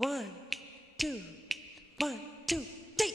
One, two, one, two, three.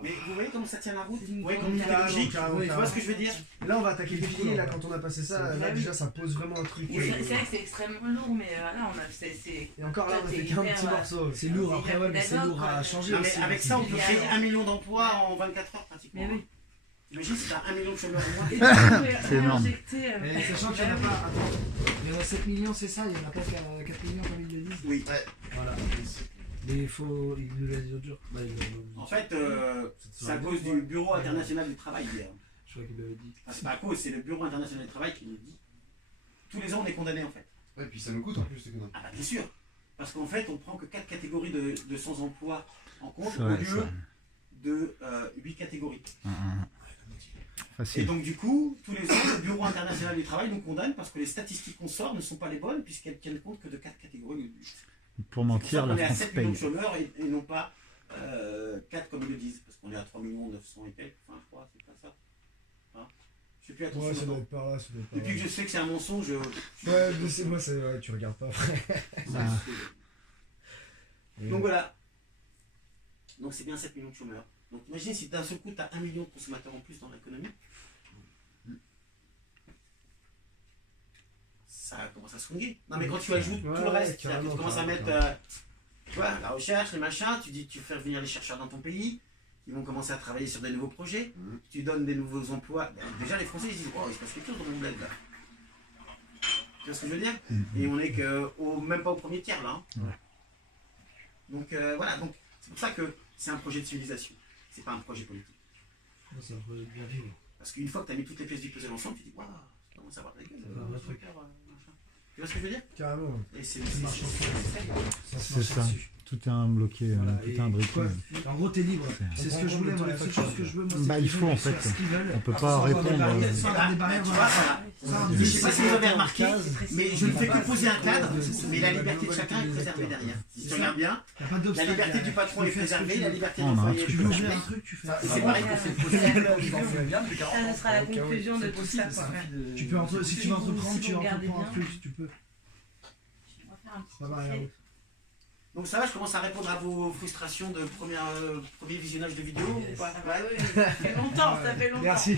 Mais vous voyez comment ça tient la route? Vous voyez comment c'est logique? Tu vois ce que je veux dire? Là on va attaquer les piliers, là quand on a passé ça, là déjà ça pose vraiment un truc. C'est vrai que c'est extrêmement lourd, mais là on a. C'est... Et encore là on a fait C'est qu'un hyper, petit morceau. C'est lourd après, ouais, mais c'est lourd à changer. Non mais aussi. avec ça on peut Mais créer alors 1 million d'emplois en 24 heures pratiquement. Mais oui. Imagine si t'as 1 million de chômeurs au moins. C'est énorme. Et sachant qu'il n'y en a pas, attends, il y en a 7 millions, c'est ça, il n'y en a pas qu'à 4 millions comme ils le disent. Oui. Voilà. Mais il faut, il nous l'a dit l'autre jour. Bah, En fait, c'est à cause du Bureau international du travail hier. Je crois qu'il l'avait dit. Enfin, c'est pas à cause, c'est le Bureau international du travail qui nous dit. Tous les ans on est condamné en fait. Ouais, et puis ça nous coûte en plus, c'est Ah bah bien sûr. Parce qu'en fait on prend que 4 catégories de sans emploi en compte C'est au vrai, lieu ça. de 8 catégories. Et Facile. donc du coup, tous les ans, le Bureau international du travail nous condamne parce que les statistiques qu'on sort ne sont pas les bonnes puisqu'elles tiennent compte que de 4 catégories. Pour mentir, on la est à France 7 millions de paye. chômeurs et non pas 4 comme ils le disent. Parce qu'on est à 3 900 et quelques, enfin je crois, c'est pas ça. Hein, je fais plus attention. Ouais, ça doit maintenant. être par là, ça doit être par là. Depuis que je sais que c'est un mensonge, Ouais, mais c'est moi, c'est ouais, tu regardes pas après. Ah. Donc voilà. Donc c'est bien 7 millions de chômeurs. Donc imaginez si d'un seul coup tu as 1 million de consommateurs en plus dans l'économie. Ça commence à swinguer. Non mais quand tu ajoutes tout le reste, c'est-à-dire que tu commences à mettre tu vois, la recherche, les machins, tu dis tu fais venir les chercheurs dans ton pays, ils vont commencer à travailler sur des nouveaux projets, tu donnes des nouveaux emplois. Déjà les Français ils disent oh, il se passe quelque chose dans mon bled là. Tu vois ce que je veux dire? Et on est que même pas au premier tiers là. Hein. Ouais. Donc voilà, donc c'est pour ça que c'est un projet de civilisation, c'est pas un projet politique. C'est un projet de bien vivre. Parce qu'une fois que tu as mis toutes les pièces du puzzle ensemble, tu dis waouh, ça commence à avoir de la gueule. Ça fait un vrai truc. machin. Tu vois ce que je veux dire? Carrément. Et c'est marche c'est- C'est ça. Tout est imbriqué, Voilà, tout et est imbriqué. quoi, en gros, t'es libre. C'est- C'est ce que je voulais, moi, la seule chose que je veux, moi, c'est Bah, qu'ils il faut, puissent en fait. faire ce qu'ils veulent. On peut Sans pas avoir des répondre. barrières, sans avoir des Bah, barrières tu dans vois, la- voilà. sans avoir Je des sais pas si vous avez remarqué, cases. mais je ne fais que poser un cadre, C'est mais la la liberté de globalité chacun est des préservée acteurs. derrière. Si C'est tu ça. regardes bien, Y a pas la d'obstacle liberté du derrière. patron Tu est fais ce que préservée, tu la veux. liberté On du a un employé est Tu truc. veux ouvrir préservée. un truc, tu fais. C'est pareil pour Ça sera la conclusion de tout ça. Tu peux si tu veux entreprendre, Si tu vous regardez entreprends un bien. truc, tu peux. On va faire un petit Pas mal, essai. hein. Donc ça va, je commence à répondre à vos frustrations de premier visionnage de vidéo ou pas? Ah bah oui, ça fait longtemps, ça fait longtemps. Merci.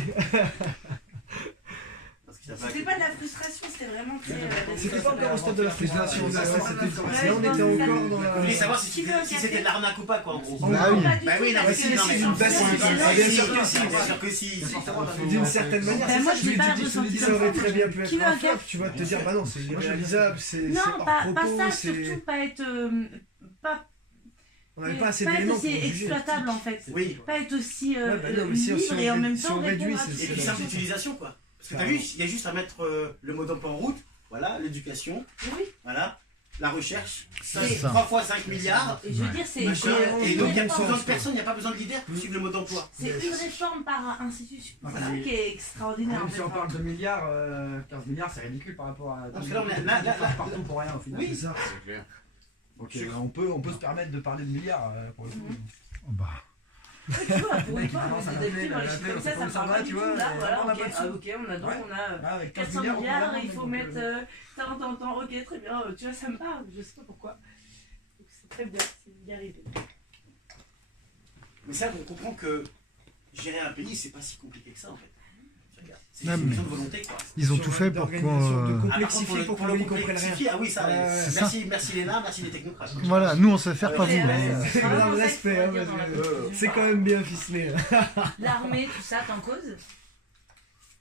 Parce que ça va- C'était pas de la frustration, c'était vraiment très. C'était pas encore au stade de la frustration. Ouais, Là, c'était- là, on était encore dans Vous voulez la. savoir si c'était de l'arnaque ou pas quoi en gros? Bah oui. Bah oui, non mais si, non mais Bien sûr que si. bien sûr que si. D'une certaine manière, Bah, c'est moi, ça, je je l'ai lui pas ai dit, ressenti ça comme aurait ça. très bien pu Qui être veut un un flop, café tu vas te dire, bah non, c'est irréalisable, c'est Non, hors pas propos, ça, c'est. surtout pas être. Pas On n'avait pas assez être d'éléments pour aussi juger. exploitable en fait. Oui. Pas être aussi Ouais, bah non, mais si on libre et en même si temps on réduit, répondre à c'est- toutes Et les puis c'est- simple questions. utilisation quoi. Parce que t'as vu, il y a juste à mettre le mot d'emploi en route, voilà, l'éducation, Oui. voilà, la recherche, C'est 3 fois 5 milliards, Et je veux dire, c'est machin, et une donc il n'y a pas réforme. besoin de personne, il n'y a pas besoin de leader pour suivre le mot d'emploi. C'est une réforme par institution. Voilà. C'est ça qui est extraordinaire. en Même si fait. on parle de milliards, 15 milliards, c'est ridicule par rapport à. Parce que là, on est- là, partout pour rien au final. Oui. C'est ça. Donc, on peut se permettre de parler de milliards pour le coup. Oh, bah. Ouais, tu vois, pour une fois, Non, ça d'habitude, dans les l'appelle, chiffres comme ça, ça ça me parle va, pas tu du tout. vois, Là, et voilà, on a ok, pas de sous. on a donc, Ouais. on a Là, avec 15 400 milliards, on milliards, a il faut donc, mettre 40 ans, ok, très bien, tu vois, ça me parle, je sais pas pourquoi. Donc, c'est très bien, c'est d'y arriver. Mais ça, on comprend que gérer un pays, c'est pas si compliqué que ça en fait. C'est Non, juste une mais- question de volonté quoi. Ils ont Sur tout fait pour d'organisation, de qu'on. Ah, par contre, complexifier pour pour qu'on le n'y comprenne rien. complexifier, ah oui, ça, Ouais, merci Léna, merci les technocrates. Voilà, nous on sait faire, pas vous. Ouais, mais- C'est vraiment grave ça respect, qu'il faut hein, dire dans la parce que Constitution. c'est quand même bien ficelé. L'armée, tout ça, t'en cause.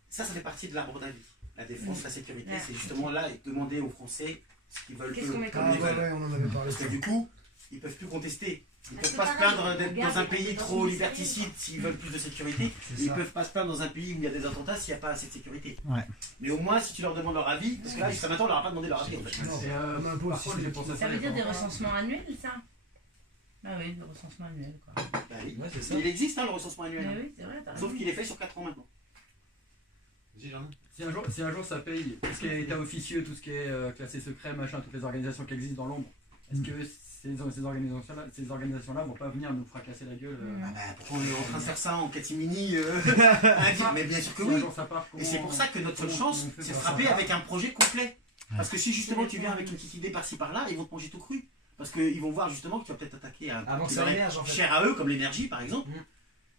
Ça fait partie de l'arbre d'avis. La défense, la sécurité, Ouais. c'est justement là et demander aux Français ce qu'ils veulent Qu'est-ce eux, qu'on met comme comme ils veulent. Ouais, on en avait parlé. Parce que du coup, ils peuvent plus contester Ils Ah, peuvent c'est pas se pareil, plaindre d'être regarde, dans un ils pays sont trop dans une liberticide s'ils veulent plus de sécurité. C'est Ils ça. peuvent pas se plaindre dans un pays où il y a des attentats s'il n'y a pas assez de sécurité. Ouais. Mais au moins, si tu leur demandes leur avis, parce que là, jusqu'à maintenant, on leur a pas demandé leur avis en fait. Non, Et, on a un peu par aussi, contre, j'ai pensé à Ça veut il dire faut des encore- recensements annuels, ça? Ah oui, des recensements annuels, quoi. Bah oui. Ouais, c'est ça. Il existe hein, le recensement annuel. Mais hein. oui, c'est vrai, t'as Sauf raison. qu'il est fait sur 4 ans maintenant. Si un jour ça paye tout ce qui est état officieux, tout ce qui est classé secret, machin, toutes les organisations qui existent dans l'ombre, est-ce que ces organisations-là vont pas venir nous fracasser la gueule Ah bah, pourquoi on est en train de faire ça en catimini Mais bien sûr que si un oui. jour ça part, Et c'est pour ça que notre seule chance, comment on fait c'est de pour frapper ça avec un projet complet. Parce que si justement tu viens avec une petite idée par-ci par-là, ils vont te manger tout cru. Parce qu'ils vont voir justement que tu vas peut-être attaquer un Avant que qui ça leur est émerge en fait. cher à eux, comme l'énergie par exemple. Mm.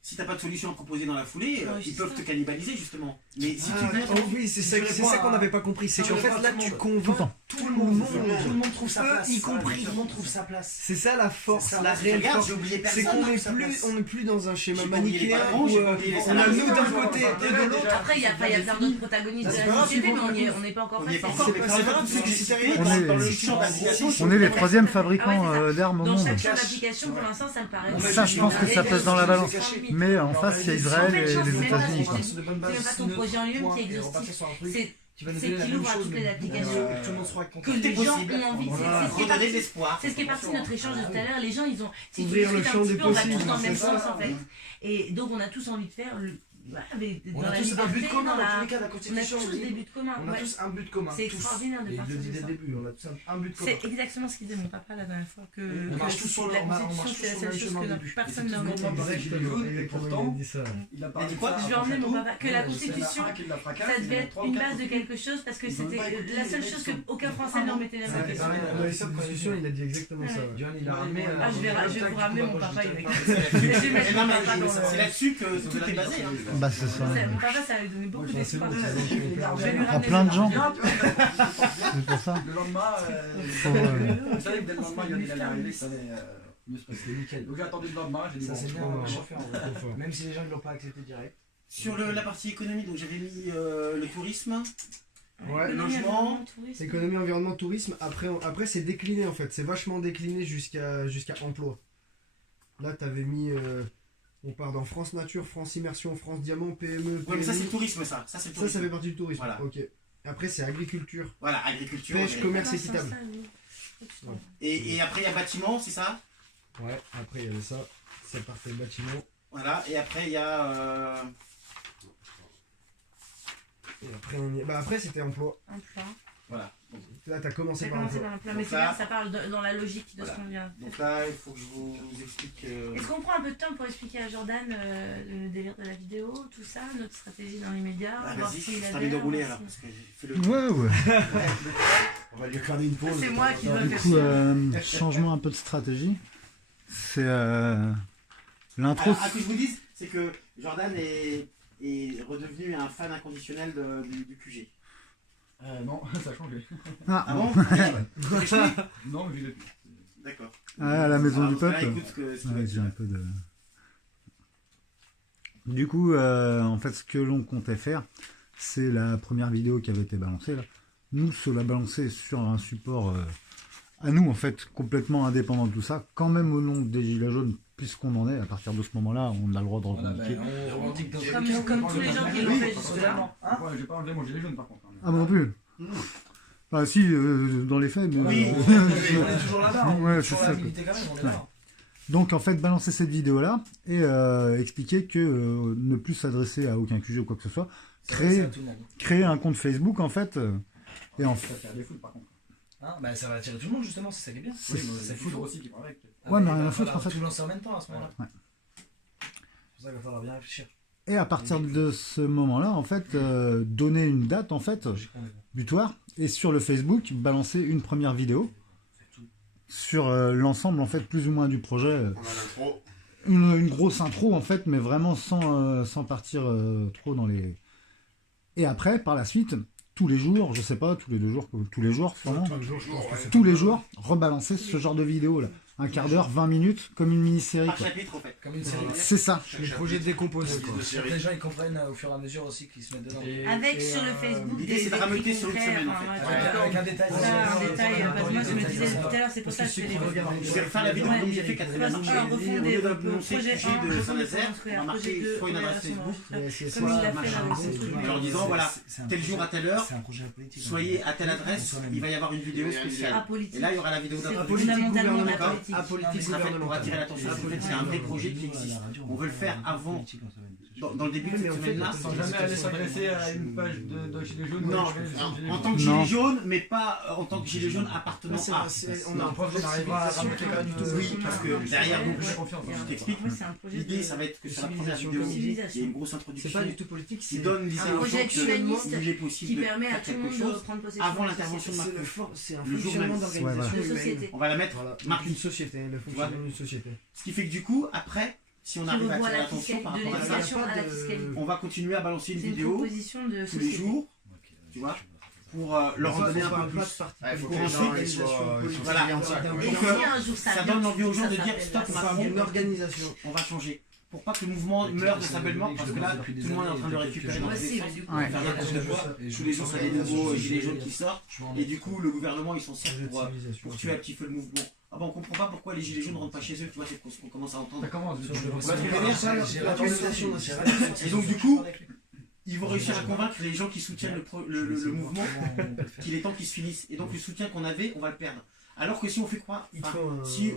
Si t'as pas de solution à proposer dans la foulée, Ouais, ils c'est peuvent ça. te cannibaliser justement. Mais si Ah, tu viens, oh oui, c'est ça, c'est ça qu'on n'avait pas compris. C'est Ah, qu'en ouais, fait, pas là, tout le tu monde. convaincs tout le monde. Tout le monde trouve sa Eux, place. y compris. Tout le le monde trouve sa place. C'est ça la force, C'est ça, la tu réelle regardes, force. j'ai oublié C'est personne qu'on trouve n'est sa plus, place. on n'est plus dans un schéma J'ai pas oublié les manichéen patrons, où j'ai pas oublié les on a salariés. nous d'un côté, eux de l'autre. Après, il y a plein d'autres protagonistes Là, de c'est la pas grave, société, c'est mais bon, on n'est pas encore On n'y est passé. pas encore, mais C'est c'est pas grave, grave, c'est c'est arrivé On est- dans le champ d'application. On est les troisièmes Ah fabricants ouais, c'est ça. d'armes au Dans monde. chaque champ d'application, pour l'instant, ça me paraît. Ça, je pense que ça pèse dans la balance. Mais en face, il y a Israël et les États-Unis. quoi. C'est même pas ton projet en lui-même qui est exhaustif. C'est Qui va nous c'est donner la qu'il même ouvre à chose, toutes mais les applications. que tout le monde soit que content. les gens possible. ont envie. Voilà. C'est ce qui est Redonner de parti. l'espoir. C'est ce qui est parti de notre échange de tout à l'heure. Les gens, ils ont. Si tu Ouvrir le discutes un champ petit des peu, on va tous possibles, dans le même c'est sens ça. en fait. Et donc, on a tous envie de faire dans On a la tous un but liberté, commun dans dans tous la. les cas, la On a Constitution. tous des buts communs. On a ouais. tous un but commun. C'est tous. extraordinaire de Et il partir le dit de dès ça. le début, on a tous un but commun. C'est exactement ce qu'il disait mon papa la dernière fois. Que On marche tous sur le- la on marche Constitution, tous c'est la sur seule le chose chemin que du début. personne Et n'a c'est tout le monde envie. pareil chez les jaunes, et pourtant, dit ça. il a parlé dit de quoi ça Je vais à emmener mon Château. papa. Que la Constitution, Il la fracasse, ça il devait y en a être trois ou une quatre base de qui- quelque chose parce que Ils ont c'était pas écouté, la seule les chose mecs qu'aucun Français ne remettait la Ouais, question. dans les constitutions, il a dit exactement ça. Ouais. Johan, il a ramené. Ah, je vais vous ramener mon papa. Il va Mais mettre non, mon mais papa dans c'est le. là-dessus que tout est basé. hein. Bah, c'est ça. Mon papa, ça lui donnait beaucoup Moi, c'est d'espoir. bon, Je c'est bon, vais lui À ramener plein le de gens. papa. C'est pour ça. Le lendemain, Pour, vous savez que dès le lendemain, il allait arriver, ça allait mieux se passer. C'est nickel. Donc j'ai attendu le lendemain, j'ai dit Ça, bon, c'est bien, bon, on va bon. faire, on va tout faire. Même si les gens ne l'ont pas accepté direct. Sur la partie économie, donc j'avais mis le tourisme. Ouais, logement, tourisme. Économie, environnement, tourisme. Après c'est décliné en fait. C'est vachement décliné jusqu'à emploi. Là, t'avais mis. On part dans France Nature, France Immersion, France Diamant, PME. Ouais, mais ça c'est PMI. le tourisme, ça. Ça c'est le Ça tourisme. fait partie du tourisme. Voilà. Ok. Après, c'est agriculture. Voilà, agriculture. Pêche, mais- commerce Ah, dans ce équitable. sens-là, oui. Faut que tu t'en- Et après il y a bâtiment, c'est ça. Ouais, après, il y avait ça. Ça partait bâtiment. Voilà, et après il y a. Et après, après c'était emploi. Emploi. Voilà. Donc, Là, t'as commencé Ça par commence emploi. par l'emploi. Mais Donc c'est là- bien, ça parle dans la logique de ce Voilà. qu'on vient. donc là, il faut que je vous explique. Est-ce qu'on prend un peu de temps pour expliquer à Jordan le délire de la vidéo, tout ça, notre stratégie dans les médias, Ah, voir vas-y, s'il c'est à adhère, lui de rouler voir alors. si- Parce que j'ai fait le. Ouais, ouais. On va lui accorder une pause. C'est moi qui dois Du faire coup, ça. changement un peu de stratégie. C'est l'intro. Alors, que je vous dise, c'est que Jordan est redevenu un fan inconditionnel du QG. Non, ça a changé. Ah Ah, bon Non, mais je l'ai plus. D'accord. à la maison Alors, du parce que là, peuple. écoute ce qu'il Ouais, va j'ai dire. un peu de. Du coup, en fait, ce que l'on comptait faire, c'est la première vidéo qui avait été balancée là. Nous, se la balancer sur un support à nous, en fait, complètement indépendant de tout ça, quand même au nom des Gilets jaunes, puisqu'on en est. À partir de ce moment-là, on a le droit de Voilà, revendiquer. on revendique dans Comme tous les gens qui l'ont fait jusque-là. Ouais, j'ai pas enlevé mon gilet jaune par contre. Ah, moi non plus. Bah, si, dans les faits, mais. Oui. On est toujours là-bas. On Ouais, est c'est toujours ça, la quoi. milité quand même, on est Ouais. là. Donc en fait balancer cette vidéo là et expliquer que ne plus s'adresser à aucun QG ou quoi que ce soit, C'est vrai, c'est créer, à tout le monde. créer un compte Facebook en fait et en Ça va faire des foules par contre. Hein, bah, ça va attirer tout le monde justement, c'est ça qui est bien. C'est- Oui, mais c'est c'est fou. foudre aussi qui va avec. Ouais, mais il rien va à foutre, falloir en fait. tout lancer en même temps à ce moment-là. Ouais. C'est pour ça qu'il va falloir bien réfléchir. et à partir de ce moment-là en fait donner une date en fait butoir et sur le Facebook balancer une première vidéo sur l'ensemble en fait plus ou moins du projet, On a l'intro. une grosse intro en fait mais vraiment sans partir trop dans les et après par la suite tous les jours, je sais pas, tous les 2 jours, tous les jours sûrement, Tous les jours, je pense que c'est tous les jours rebalancer ce genre de vidéo là un quart d'heure, 20 minutes, comme une mini-série. Par Quoi. chapitre, en fait. Comme une série. C'est ça. Les projets décomposés, quoi. Pour que les gens ils comprennent au fur et à mesure aussi qu'ils se mettent dedans. Avec sur le Facebook l'idée, des c'est de rameuter sur une écrits semaine, en concrets, fait. enfin, Avec un détail. ça, un détail, parce que moi je me disais tout à l'heure, c'est pour ça que je fais les Je vais refaire la vidéo comme j'ai fait 4 Parce semaines. que alors, Au refonder lieu le d'annoncer le projet sujet 1, de refonder Saint-Nazaire, le on va marquer projet 2, soit une adresse Facebook, comme il soit l'a fait machin, avec son truc. en leur disant voilà, tel jour à telle heure, C'est un projet politique. soyez à telle adresse, il va y avoir une vidéo spéciale. Apolitique. Et là, il y aura la vidéo C'est d'apolitique. fondamentalement gouvernementale. apolitique. Apolitique sera faite pour attirer l'attention. C'est un vrai projet qui existe. On veut le faire avant, dans le début de cette semaine-là. Sans jamais aller s'adresser à une page de Gilets jaunes. Non, ou d'organisation Gilets en jaunes. tant que Non. gilet jaune, mais pas en tant que gilet jaune appartenant à. On a un projet on arrivera à civilisation rameuter quand même. Oui, parce que derrière, donc, J'ai confiance. je t'explique. Moi, c'est un projet L'idée, de- ça va être que sur la première civilisation, vidéo, comme il y a civilisation. une grosse C'est introduction pas du tout politique, qui c'est donne l'idée un aux projet gens que humaniste il est qui possible de permet à faire tout le quelque monde de chose reprendre possession avant de la l'intervention de société. Marc. c'est un Le jour fonctionnement même. d'organisation De humaine. société. On va la mettre, Voilà, marque une société, le fonctionnement d'une société. Ce qui fait que du coup, après, si on Qui arrive à revoit attirer la l'attention fiscalité par de rapport à ça, l'éducation à la fiscalité. on va continuer à balancer une C'est une vidéo proposition de tous les société. jours, tu vois, pour leur en donner un peu plus. Il faut Pour que les ensuite, gens ils soient voilà. Et Donc, si un jour ça ça vient, donne tu envie dis aux que gens ça de dire s'appelle stop la maintenant, Une organisation. on va changer. Pour pas que le mouvement meure de sa belle mort, parce que là, tout le monde est en train de le récupérer dans Moi tous les aussi, sens. mais du coup, Ouais. Faire n'importe quoi. Tous les jours, ça a des nouveaux gilets jaunes qui sortent. Et du coup, le gouvernement, ils s'en sert pour tuer un petit peu le mouvement. Ah bah on comprend pas pourquoi les gilets jaunes rentrent pas chez eux, tu vois, c'est ce qu'on commence à entendre. Ça commence. Et donc du coup, ils vont réussir à convaincre les gens qui soutiennent le mouvement qu'il est temps qu'il se finisse. Et donc le soutien qu'on avait, on va le perdre. Alors que si on fait croire, si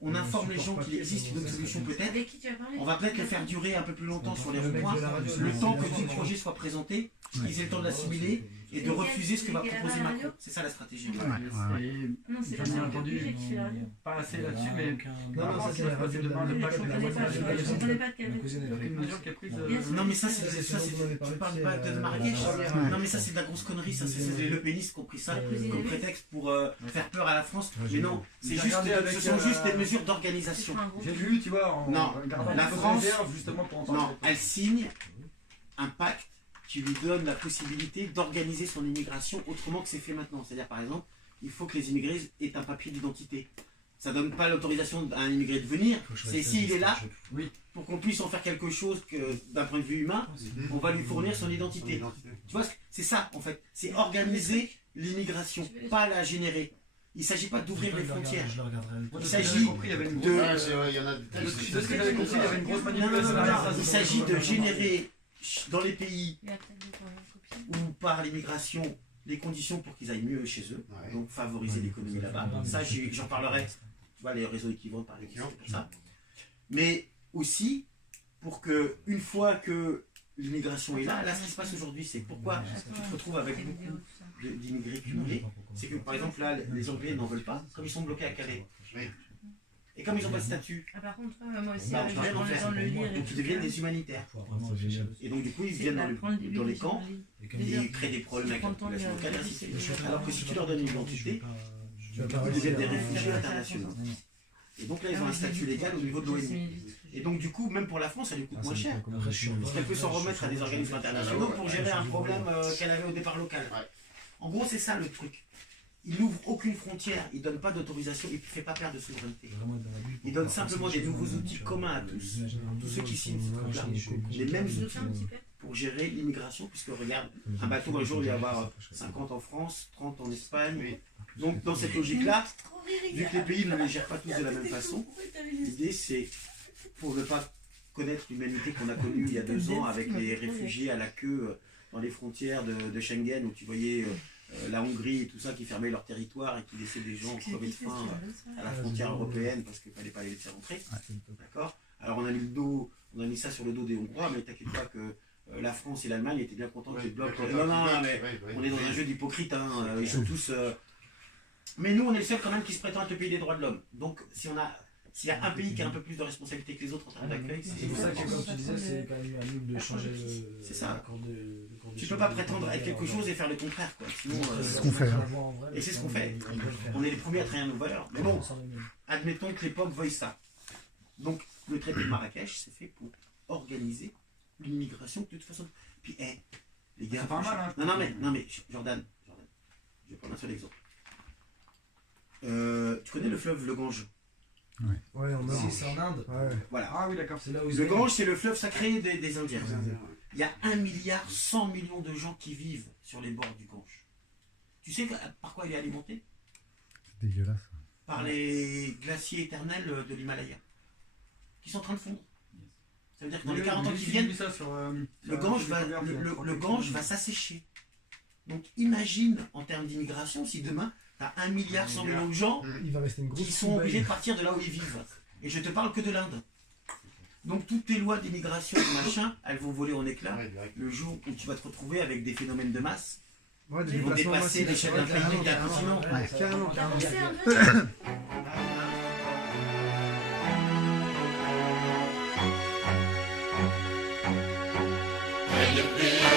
on informe les gens qu'il existe une autre solution peut-être, Avec qui tu as parlé on va peut-être le faire durer un peu plus longtemps sur les ronds-points, le temps que tout le projet soit présenté, qu'ils aient le temps de l'assimiler et de refuser ce que va proposer Macron. C'est ça la stratégie. Non, c'est pas J'en ai ça. entendu Qui fait la radio. pas assez là-dessus, mais Non, ça c'est la radio de demande pas Je chaud. connais pas, je comprenais pas de quelle Une mesure qui est prise. Bien sûr. Non mais ça c'est tu parles pas de Marrakech. Non mais ça c'est de la grosse connerie, ça c'est les lepénistes qui ont pris ça comme prétexte pour faire peur à la France. Mais non, c'est juste, ce sont juste des mesures d'organisation. J'ai lu, tu vois, en Non, regardant la les France- réserves, justement pour en parler. Non, elle signe un pacte qui lui donne la possibilité d'organiser son immigration autrement que c'est fait maintenant. C'est-à-dire par exemple, il faut que les immigrés aient un papier d'identité. Ça donne pas l'autorisation à un immigré de venir, c'est s'il est là, Oui. pour qu'on puisse en faire quelque chose que d'un point de vue humain, on va lui fournir son identité. Tu vois, c'est ça en fait, c'est organiser l'immigration, pas la générer. Il ne s'agit pas d'ouvrir les frontières. Moi, Il de ce que s'agit j'avais compris, il y avait une de- grosse. Ouais, c'est vrai, il y en a des De ce que j'avais compris, il y avait une grosse Non, non, manipulation. non, non, il s'agit de générer dans les pays Il y a peut-être des copies. ou par l'immigration les conditions pour qu'ils aillent mieux chez eux, Ouais. donc favoriser l'économie là-bas. Ça, j'en parlerai, tu vois, les réseaux équivalents par exemple, comme ça. Mais aussi, pour que, une fois que l'immigration est là, ce qui se passe aujourd'hui, c'est pourquoi tu te retrouves avec beaucoup d'immigrés cumulés, c'est que par exemple là, les Anglais n'en veulent pas, comme ils sont bloqués à Calais. Oui. Et comme ils n'ont pas de statut, Ah, par contre, moi aussi, bah, je on vais peut rien en prendre le faire. temps de le lire. Donc ils deviennent des humanitaires. Et donc du coup, ils viennent dans les camps, et créent des problèmes avec la population locale, et ainsi de suite. Alors que si tu leur donnes une identité, ils deviennent des réfugiés internationaux. Et donc là, ils ont un statut légal au niveau de l'ONU. Et donc du coup, même pour la France, ça lui coûte moins cher. Parce qu'elle peut s'en remettre à des organismes internationaux pour gérer un problème qu'elle avait au départ local. En gros, c'est ça le truc. Il n'ouvre aucune frontière, il ne donne pas d'autorisation, il ne fait pas perdre de souveraineté. Il donne simplement des nouveaux outils communs à tous ceux qui signent ce truc-là. Les mêmes outils pour gérer l'immigration, puisque regarde, un bateau un jour il va y avoir 50 en France, 30 en Espagne. Donc dans cette logique-là, vu que les pays ne les gèrent pas tous de la même façon, l'idée c'est, pour ne pas connaître l'humanité qu'on a connue il y a 2 ans avec les réfugiés à la queue dans les frontières de Schengen, où tu voyais la Hongrie et tout ça qui fermait leur territoire et qui laissait des gens crever de faim à la frontière européenne parce qu'il ne fallait pas les laisser rentrer. D'accord. Alors on a mis ça sur le dos des Hongrois, mais t'inquiète pas que la France et l'Allemagne étaient bien contents que les blocs. Non, mais on est dans un jeu d'hypocrite, hein, ils sont tous. Mais nous, on est le seul quand même qui se prétend être le pays des droits de l'homme. Donc s'il y a un pays qui a un peu plus de responsabilité que les autres en termes d'accueil, C'est pour ça que, comme tu disais, c'est quand même à nous de changer le. C'est ça. l'accord de tu peux pas prétendre être quelque chose et faire le contraire, quoi. Sinon, C'est ce qu'on fait. Hein. Et c'est ce qu'on fait. On est les premiers à trahir nos valeurs. Mais bon, admettons que l'époque veuille ça. Donc, le traité de Marrakech, c'est fait pour organiser l'immigration de toute façon. Puis, les gars. C'est pas mal, hein. Non, mais, Jordan, je vais prendre un seul exemple. Tu connais le fleuve Le Gange? Ouais, en Si, Inde. c'est en Inde. Ouais. Voilà. Ah oui, d'accord. C'est là où ils Le ont- Gange, c'est le fleuve sacré des Indiens. Il y a 1,1 milliard de gens qui vivent sur les bords du Gange. Tu sais par quoi il est alimenté? C'est dégueulasse. Par les glaciers éternels de l'Himalaya, qui sont en train de fondre. Ça veut dire que dans les 40 ans qui viennent, le Gange va s'assécher. Donc imagine en termes d'immigration si demain tu as 1,1 milliard de gens Il va rester une grosse qui sont poubelle. obligés de partir de là où ils vivent. Et je te parle que de l'Inde. Donc toutes tes lois d'immigration, machin, elles vont voler en éclats le jour où tu vas te retrouver avec des phénomènes de masse Ouais, des qui vont déplacements dépasser massifs. l'échelle d'un Ouais, pays, d'un carrément, continent. ouais, carrément, T'as carrément. pensé un peu And the